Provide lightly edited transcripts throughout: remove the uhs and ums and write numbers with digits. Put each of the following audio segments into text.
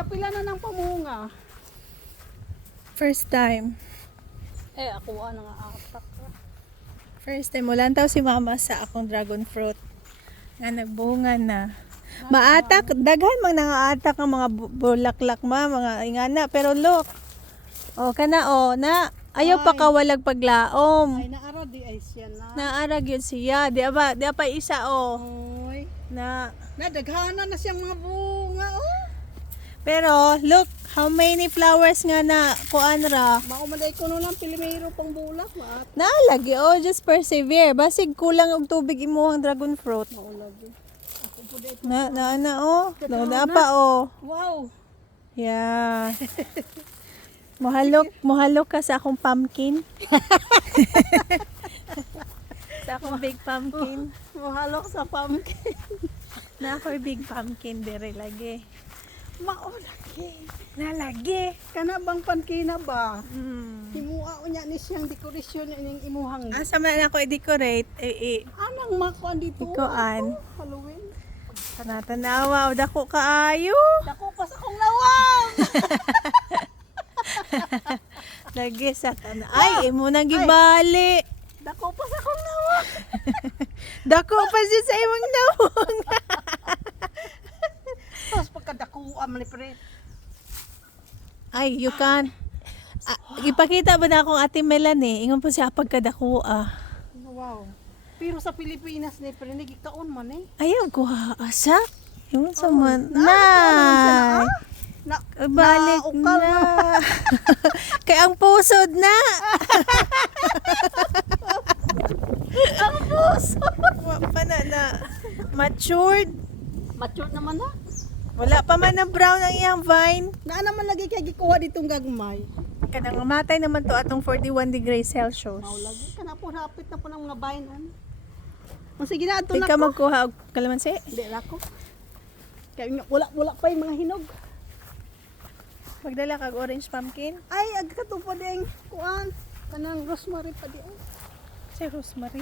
Ikapila na ng pamunga. First time. Ako nga atak. First time. Wala tayo si mama sa akong dragon fruit. Nga nagbunga na. Maatak, daghan mang nangaatak ang mga bulaklak mga ingana. Pero look, kana na, ayaw pa kawalag paglaom. Ay, naara di ay siya na. Naarag yun siya. Di pa isa Oy. Na. Nadaghana na siyang mga bunga, Pero, look, how many flowers nga na kuan ra. Maumaday ko nun ang pilimero pang bulak, Naalagi, just persevere. Basig kulang og tubig imuhang dragon fruit. Maulagi. Ako po dito. Na pa. Wow. Yeah. Muhalok ka sa akong pumpkin. Sa akong big pumpkin. Mahalok sa pumpkin. Na ako big pumpkin dire lagi. Maulagi. Nalagi. Kana bang pankina ba? Mm. Himua unya ni siyang dekorasyon ning imuhang. Asa man ako i-decorate? Anang makuan dito? Ikuan. Halloween. Tanawa, dako kaayo. Dako pa sa kong lawang. Lagi sa kana. Ay, imo nang gibali. Dako pa sa kong lawang. Dako pa siya sa imong nawong. Tapos pagkadako man ni pre. Ay, you can. Ipakita ba na akong ate Melanie? Ingon po siya pagkadako Wow. Pero sa Pilipinas ni pre nagikaon man Ayaw ko asa. Yung sa man. Na. Balik ukal na. Kaya ang pusod na. Ang puso. Pa na. Matured. Matured naman na. Wala pa man na brown ang iyang vine. Na naman lagi kay gikuha ditong gagmay. Kanang matay naman to atong 41 degrees Celsius. Lagi ka na po hapit na po ng mga bainan. Sige na ato Di na ka ko. magkuha og kalamansi? Hindi na ko. Kaya wala pa yung mga hinog. Magdala kag orange pumpkin. Ay, agkato pa din kuan. Kanang rosemary pa di. Si Rosemary.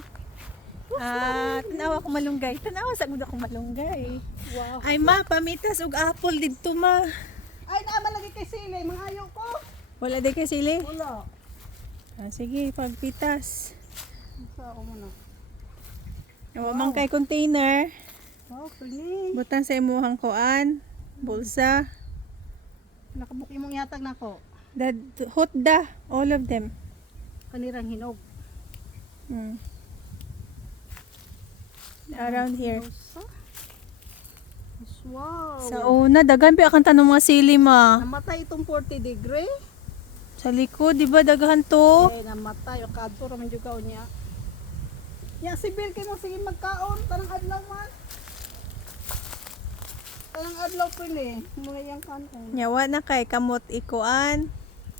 Tanawa ko malunggay. Tanawa sa gud ako malunggay. Wow. Ay ma, pamitas og apple didto ma. Ay, naman lagi kay sili, mga ayaw ko. Wala di kay sili. Wala. Sige, pagpitas. Sa ako muna. Wow. Man kay container. Wow, pretty. Butang sa imuhang kuan. Bulsa. Nakabook imong ihatag na ko. Hot da. All of them. Kanirang hinog. Around here. Wow. Sa una, dagan pa akong tanong mga sili ma. Namatay itong 40 degree. Sa likod, di ba dagahan to? Ay, namatay. O kadto raman juga niya. Ya, si Bill kayo mo sige magkaon. Tanang adlaw man. Tanang adlaw pili. Mga iyang kanon. Nyawa na kay kamot ikuan.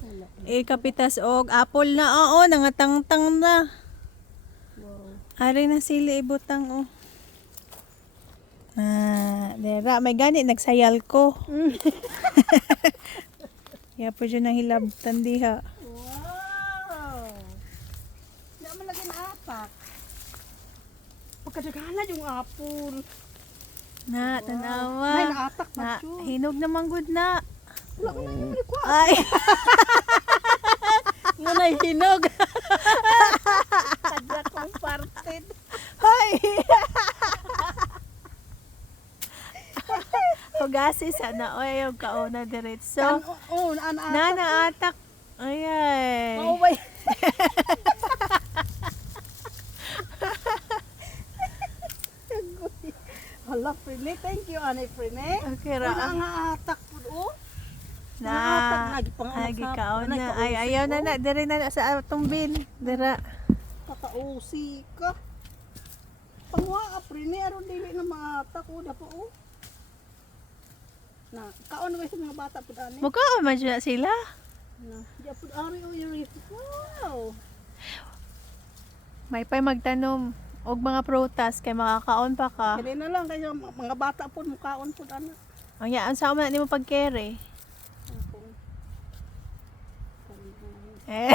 Wala. Kapitas og apple na. Oo, nangatangtang na. Wow. Ari na sili ibutang dera. May gani, nagsayal ko. Kaya po dyan ang hilabtan diha. Wow. Hindi naman lagi na apak. Pagkadagana yung apple. Na, Ay, tanawa. naatak Na, macho. hinog naman good na. Wala ko na yung likwa. Ay, Ngunay hinog. Kadya kong parted. hay. Hugasi sana. O, ayaw kauna diretso. Oo, naatak. Naatak. Ay, ay. Maubay. Hala, Frene. Thank you, Ane Frene. Okay, Wala ra. ang aatak po doon. Na, Agi pang agi anak sa- kauna. anay, Ay, kausi ayaw ko. na. Dire na sa atong bin. Dira. Kakausi ka. Pangwa, Frene. Aron dili na maatak. O, dapo o. Na, kaon ba sa mga bata po dani? Mukha man siya sila. Na, di po ari o yung wow. May pa'y magtanom. Og mga prutas kay makakaon pa ka. Kaya na lang kayo mga bata po mukaon po dani. Ang yaan sa man nimo pagkere. Eh.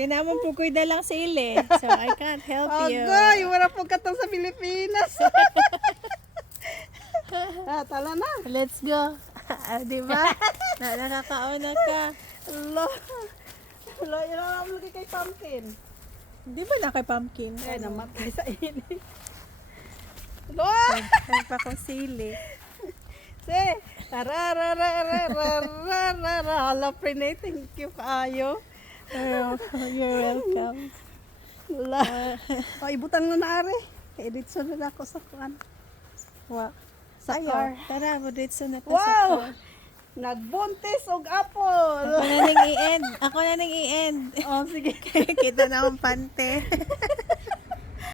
Kinamon po ko'y dalang sili. So I can't help you. Agay, wala po katong sa Pilipinas. na, tala na. Let's go. Di ba? Nakakauna ka. Lo. Lo, ilang lagi kay pumpkin. Di ba na kay pumpkin? Eh, namatay sa init. Lo! Nagpakonsili. Si, tarararararararara. Hala, Prinay, thank you kaayo. You're welcome. La. O, ibutang na naari. Edit so na ako sa kuan. Wow. Sa Ayo, car. tara, budritso na ta sa Wow! car. Nagbuntis og Ako apple. na ning i-end. Ako na ning i-end. Oh, sige. Kita na akong pante.